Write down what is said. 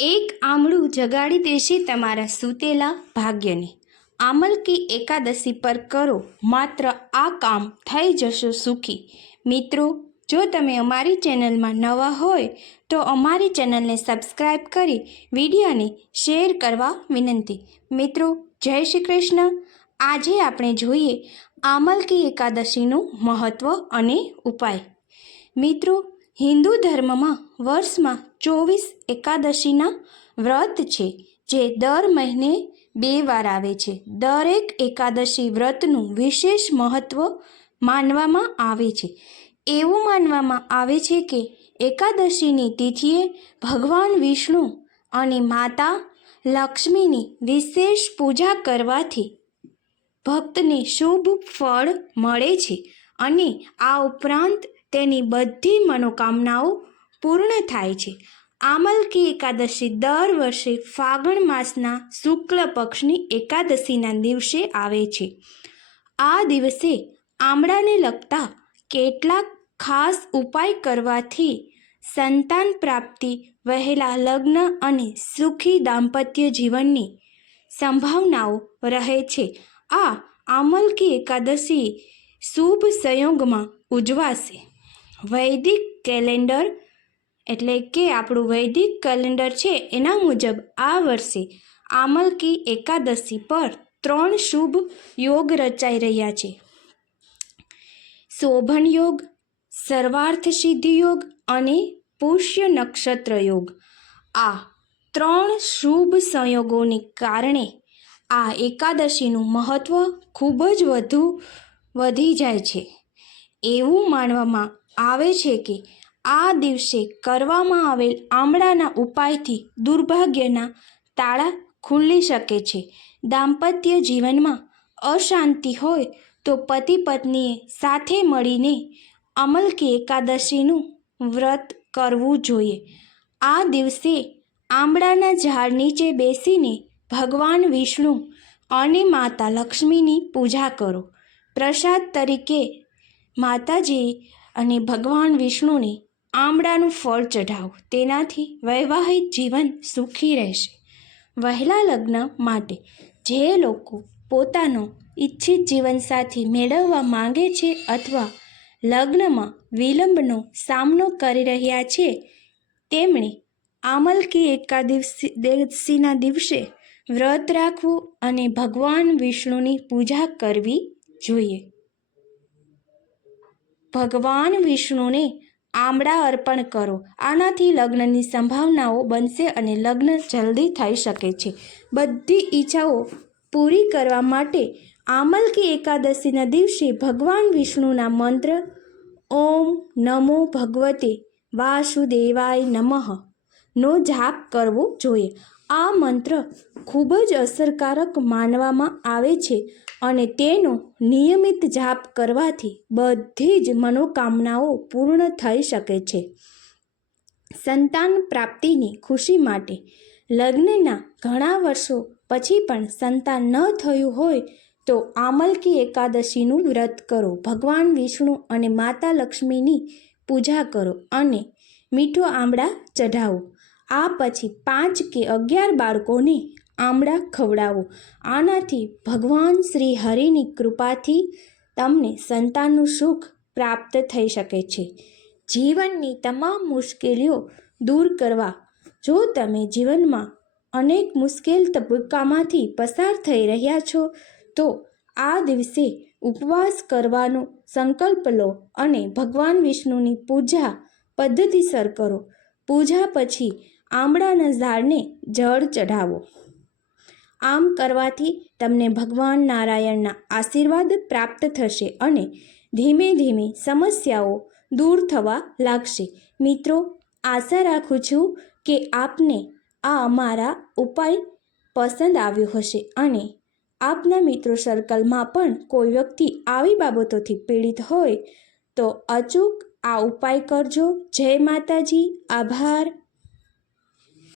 એક આમળું જગાડી દેશે તમારા સૂતેલા ભાગ્યને. આમલકી એકાદશી પર કરો, માત્ર આ કામ થઈ જશો સુખી. મિત્રો, જો તમે અમારી ચેનલમાં નવા હોય, તો અમારી ચેનલને સબસ્ક્રાઈબ કરી વિડીયોને શેર કરવા વિનંતી. મિત્રો, જય શ્રી કૃષ્ણ. આજે આપણે જોઈએ આમલકી એકાદશીનું મહત્ત્વ અને ઉપાય. મિત્રો હિન્દુ ધર્મમાં વર્ષમાં ચોવીસ એકાદશીના વ્રત છે, જે દર મહિને બે વાર આવે છે. દરેક એકાદશી વ્રતનું વિશેષ મહત્ત્વ માનવામાં આવે છે. એવું માનવામાં આવે છે કે એકાદશીની તિથિએ ભગવાન વિષ્ણુ અને માતા લક્ષ્મીની વિશેષ પૂજા કરવાથી ભક્તને શુભ ફળ મળે છે અને આ ઉપરાંત તેની બધી મનોકામનાઓ પૂર્ણ થાય છે. આમલકી એકાદશી દર વર્ષે ફાગણ માસના શુક્લ પક્ષની એકાદશીના દિવસે આવે છે. આ દિવસે આમળાને લગતા કેટલાક ખાસ ઉપાય કરવાથી સંતાન પ્રાપ્તિ, વહેલા લગ્ન અને સુખી દાંપત્ય જીવનની સંભાવનાઓ રહે છે. આ આમલકી એકાદશી શુભ સંયોગમાં ઉજવાશે. વૈદિક કેલેન્ડર એટલે કે આપણું વૈદિક કેલેન્ડર છે એના મુજબ આ વર્ષે આમલકી એકાદશી પર ત્રણ શુભ યોગ રચાઈ રહ્યા છે. શોભન યોગ, સર્વાર્થ સિદ્ધિ યોગ અને પુષ્ય નક્ષત્ર યોગ. આ ત્રણ શુભ સંયોગોને કારણે આ એકાદશીનું મહત્ત્વ ખૂબ જ વધુ વધી જાય છે. એવું માનવામાં આવે છે કે આ દિવસે કરવામાં આવેલ આમળાના ઉપાયથી દુર્ભાગ્યના તાળા ખુલ્લી શકે છે. દાંપત્ય જીવનમાં અશાંતિ હોય તો પતિ પત્નીએ સાથે મળીને અમલ કે એકાદશીનું વ્રત કરવું જોઈએ. આ દિવસે આંબળાના ઝાડ નીચે બેસીને ભગવાન વિષ્ણુ અને માતા લક્ષ્મીની પૂજા કરો. પ્રસાદ તરીકે માતાજી અને ભગવાન વિષ્ણુને આમળાનું ફળ ચઢાવો. તેનાથી વૈવાહિક જીવન સુખી રહેશે. વહેલા લગ્ન માટે જે લોકો પોતાનો ઈચ્છિત જીવનસાથી મેળવવા માંગે છે અથવા લગ્નમાં વિલંબનો સામનો કરી રહ્યા છે, તેમણે આમલકી એકાદશીના દિવસે વ્રત રાખવું અને ભગવાન વિષ્ણુની પૂજા કરવી જોઈએ. ભગવાન વિષ્ણુને આમળા અર્પણ કરો. આનાથી લગ્નની સંભાવનાઓ બનશે અને લગ્ન જલ્દી થઈ શકે છે. બધી ઈચ્છાઓ પૂરી કરવા માટે આમલ કે એકાદશીના દિવસે ભગવાન વિષ્ણુના મંત્ર ઓમ નમો ભગવતે વાસુદેવાય નમઃ નો જાપ કરવો જોઈએ. આ મંત્ર ખૂબ જ અસરકારક માનવામાં આવે છે અને તેનો નિયમિત જાપ કરવાથી બધી જ મનોકામનાઓ પૂર્ણ થઈ શકે છે. સંતાન પ્રાપ્તિની ખુશી માટે લગ્નના ઘણા વર્ષો પછી પણ સંતાન ન થયું હોય તો આમલકી એકાદશીનું વ્રત કરો, ભગવાન વિષ્ણુ અને માતા લક્ષ્મીની પૂજા કરો અને મીઠો આમળા ચઢાવો. આ પછી પાંચ કે અગિયાર બાળકોને આમળા ખવડાવો. આનાથી ભગવાન શ્રી હરિની કૃપાથી તમને સંતાનનું સુખ પ્રાપ્ત થઈ શકે છે. જીવનની તમામ મુશ્કેલીઓ દૂર કરવા. જો તમે જીવનમાં અનેક મુશ્કેલ તબક્કામાંથી પસાર થઈ રહ્યા છો, તો આ દિવસે ઉપવાસ કરવાનો સંકલ્પ લો અને ભગવાન વિષ્ણુની પૂજા પદ્ધતિસર કરો. પૂજા પછી આમળાના ઝાડને જળ ચઢાવો. આમ કરવાથી તમને ભગવાન નારાયણના આશીર્વાદ પ્રાપ્ત થશે અને ધીમે ધીમે સમસ્યાઓ દૂર થવા લાગશે. મિત્રો, આશા રાખું છું કે આપને આ અમારા ઉપાય પસંદ આવ્યો હશે અને આપના મિત્રો સર્કલમાં પણ કોઈ વ્યક્તિ આવી બાબતોથી પીડિત હોય તો અચૂક આ ઉપાય કરજો. જય માતાજી. આભાર.